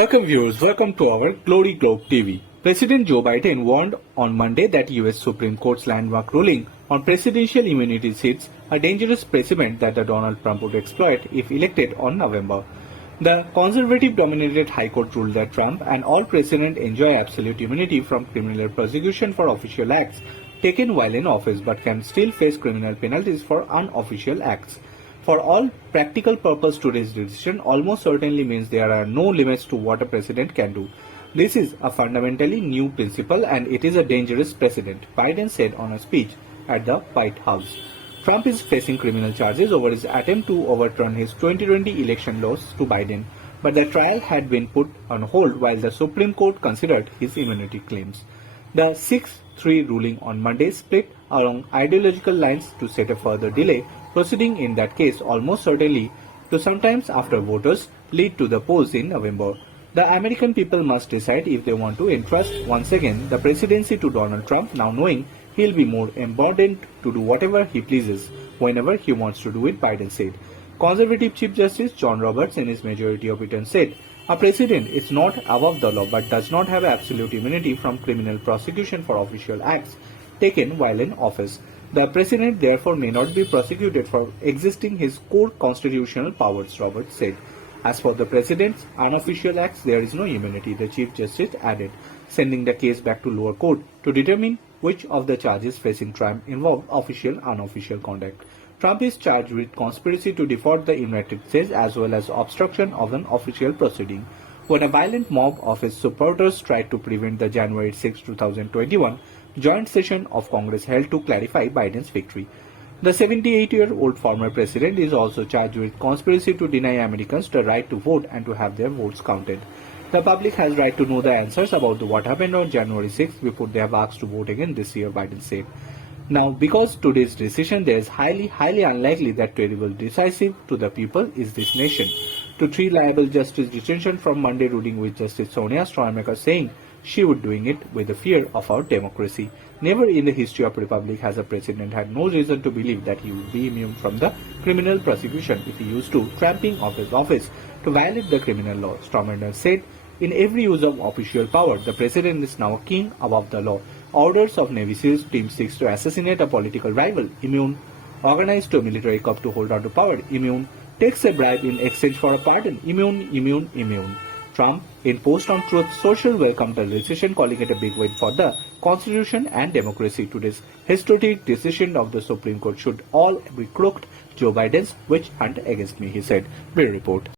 Welcome viewers, welcome to our Glory Globe TV. President Joe Biden warned on Monday that US Supreme Court's landmark ruling on presidential immunity sets a dangerous precedent that Donald Trump would exploit if elected on November. The conservative-dominated High Court ruled that Trump and all presidents enjoy absolute immunity from criminal prosecution for official acts taken while in office but can still face criminal penalties for unofficial acts. For all practical purpose, today's decision almost certainly means there are no limits to what a president can do. This is a fundamentally new principle and it is a dangerous precedent, Biden said on a speech at the White House. Trump is facing criminal charges over his attempt to overturn his 2020 election loss to Biden, but the trial had been put on hold while the Supreme Court considered his immunity claims. The 6-3 ruling on Monday split along ideological lines to set a further delay proceeding in that case almost certainly to sometimes after voters lead to the polls in November. The American people must decide if they want to entrust once again the presidency to Donald Trump, now knowing he'll be more emboldened to do whatever he pleases whenever he wants to do it, Biden said. Conservative Chief Justice John Roberts in his majority opinion said, "A president is not above the law but does not have absolute immunity from criminal prosecution for official acts taken while in office. The president therefore may not be prosecuted for exercising his core constitutional powers," Roberts said. As for the president's unofficial acts, there is no immunity, the Chief Justice added, sending the case back to lower court to determine which of the charges facing Trump involve official-unofficial conduct. Trump is charged with conspiracy to defraud the United States as well as obstruction of an official proceeding. When a violent mob of his supporters tried to prevent the January 6, 2021 joint session of Congress held to clarify Biden's victory. The 78-year-old former president is also charged with conspiracy to deny Americans the right to vote and to have their votes counted. The public has right to know the answers about what happened on January 6th before they have asked to vote again this year, Biden said. Now, because today's decision, there is highly unlikely that terrible decisive to the people is this nation. To treat liable justice detention from Monday ruling with Justice Sonia Stormaker saying she would doing it with the fear of our democracy. Never in the history of Republic has a president had no reason to believe that he would be immune from the criminal prosecution if he used to tramping of his office to violate the criminal law, Stormaker said. In every use of official power, the president is now a king above the law. Orders of Navy SEALs Team 6 to assassinate a political rival, immune. Organized to military coup to hold on to power, immune. Takes a bribe in exchange for a pardon, immune. Trump, in post on Truth Social, welcomed the decision, calling it a big win for the Constitution and democracy. Today's historic decision of the Supreme Court should all be crooked Joe Biden's witch hunt against me, he said. Bureau Report.